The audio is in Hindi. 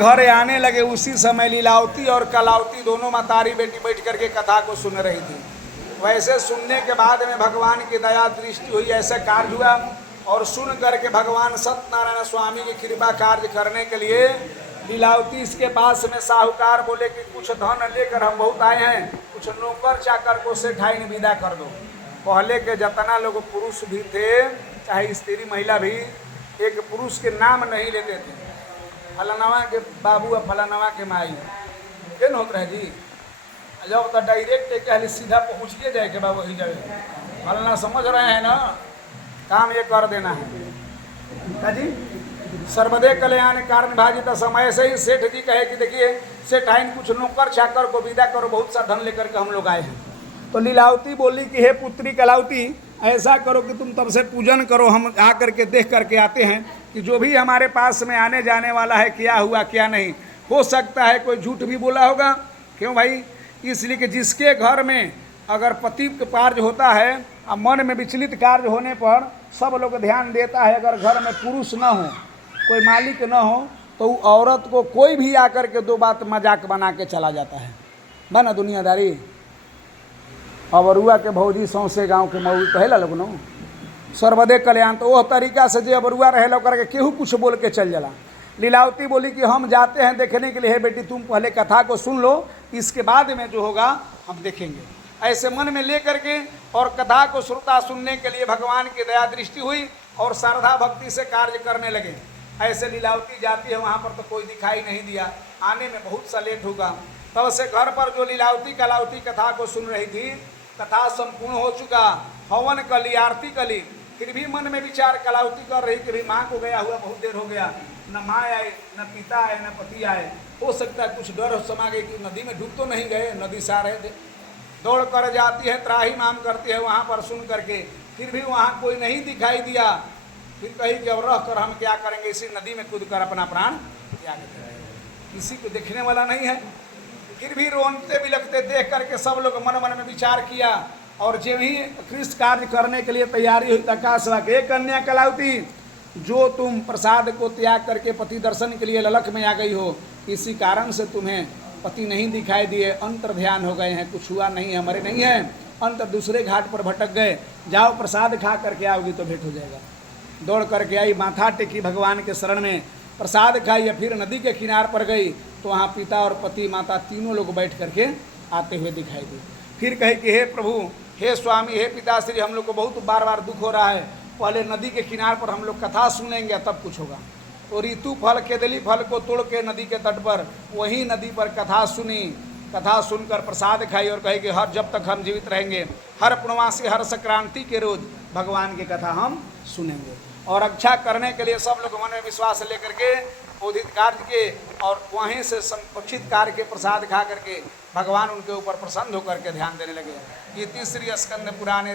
घर आने लगे उसी समय लीलावती और कलावती दोनों मतारी बेटी बैठ करके कथा को सुन रही थी। वैसे सुनने के बाद में भगवान की दया दृष्टि हुई, ऐसा कार्य हुआ और सुन करके भगवान सत्यनारायण स्वामी की कृपा कार्य करने के लिए लीलावती इसके पास में साहूकार बोले कि कुछ धन लेकर हम बहुत आए हैं, कुछ नौकर चाकर को सेठाइन विदा कर दो। पहले के जितना लोग पुरुष भी थे चाहे स्त्री महिला भी एक पुरुष के नाम नहीं लेते थे, फलानवा के बाबू और फलानवा के माई केन होत रहे जी, जब तो डायरेक्ट कहले सीधा पहुँचिए जाए के बाबू ही जाए फलाना, समझ रहे हैं ना, काम ये कर देना है जी। सर्वदे कल्याण कारण भाजित समय से ही सेठ जी कहे कि देखिए सेठाइन कुछ नौकर चाकर को विदा करो, बहुत सा धन लेकर के हम लोग आए हैं। तो लीलावती बोली कि हे पुत्री कलावती, ऐसा करो कि तुम तब से पूजन करो, हम आ करके देख करके आते हैं कि जो भी हमारे पास में आने जाने वाला है क्या हुआ क्या नहीं। हो सकता है कोई झूठ भी बोला होगा, क्यों भाई, इसलिए कि जिसके घर में अगर पति कार्य होता है और मन में विचलित कार्य होने पर सब लोग ध्यान देता है, अगर घर में पुरुष न हो, कोई मालिक न हो, तो वो औरत को कोई भी आकर के दो बात मजाक बना के चला जाता है, बना दुनियादारी। अबरुआ के भौजी सौंसे गांव के मऊ कहेला लोग नो सर्वदे कल्याण, तो वह तरीका से जो अबरुआ रहे लोग करके केहू कुछ बोल के चल जाला। लीलावती बोली कि हम जाते हैं देखने के लिए, है बेटी तुम पहले कथा को सुन लो, इसके बाद में जो होगा हम देखेंगे। ऐसे मन में ले करके और कथा को श्रोता सुनने के लिए भगवान की दया दृष्टि हुई और श्रद्धा भक्ति से कार्य करने लगे। ऐसे लीलावती जाती है वहाँ पर तो कोई दिखाई नहीं दिया, आने में बहुत सा लेट होगा। तब से घर पर जो लीलावती कलावती कथा को सुन रही थी, कथा संपूर्ण हो चुका, हवन कली आरती कली, फिर भी मन में विचार कलावती कर रही कि भाई माँ को गया हुआ बहुत देर हो गया, न माँ आए न पिता आए न पति आए, हो सकता है कुछ डर समा गई कि नदी में डूब तो नहीं गए, नदी से आ रहे थे। दौड़ कर जाती है, त्राही माम करती है वहाँ पर सुन करके, फिर भी वहाँ कोई नहीं दिखाई दिया। फिर कही कि अब रह कर हम क्या करेंगे, इसी नदी में कूद कर अपना प्राण त्याग करेंगे, किसी को देखने वाला नहीं है। फिर भी रोनते बिलखते देख करके सब लोग मन मन में विचार किया और जब ही कृष्ण कार्य करने के लिए तैयारी हुई आकाशवा के कन्या कलावती, जो तुम प्रसाद को त्याग करके पति दर्शन के लिए ललक में आ गई हो, इसी कारण से तुम्हें पति नहीं दिखाई दिए, अंतर ध्यान हो गए हैं, कुछ हुआ नहीं है, हमारे नहीं है, अंतर दूसरे घाट पर भटक गए, जाओ प्रसाद खा करके आओगी तो भेंट हो जाएगा। दौड़ करके आई, माथा टेकी भगवान के शरण में, प्रसाद खाई या फिर नदी के किनार पर गई तो वहाँ पिता और पति माता तीनों लोग बैठ करके आते हुए दिखाई दी। फिर कहे कि हे प्रभु, हे स्वामी, हे पिताश्री, हम लोग को बहुत बार बार दुख हो रहा है, पहले नदी के किनार पर हम लोग कथा सुनेंगे तब कुछ होगा। तो ऋतु फल केदली फल को तोड़ के नदी के तट पर वही नदी पर कथा सुनी, कथा सुनकर प्रसाद खाई और कहे कि हर जब तक हम जीवित रहेंगे, हर पूर्णमासी हर संक्रांति के रोज भगवान की कथा हम सुनेंगे। और रक्षा करने के लिए सब लोग मन में विश्वास लेकर के उदित कार्य के और वहीं से संरक्षित कार्य के प्रसाद खा करके भगवान उनके ऊपर प्रसन्न होकर के ध्यान देने लगे। ये तीसरी स्कंद पुराने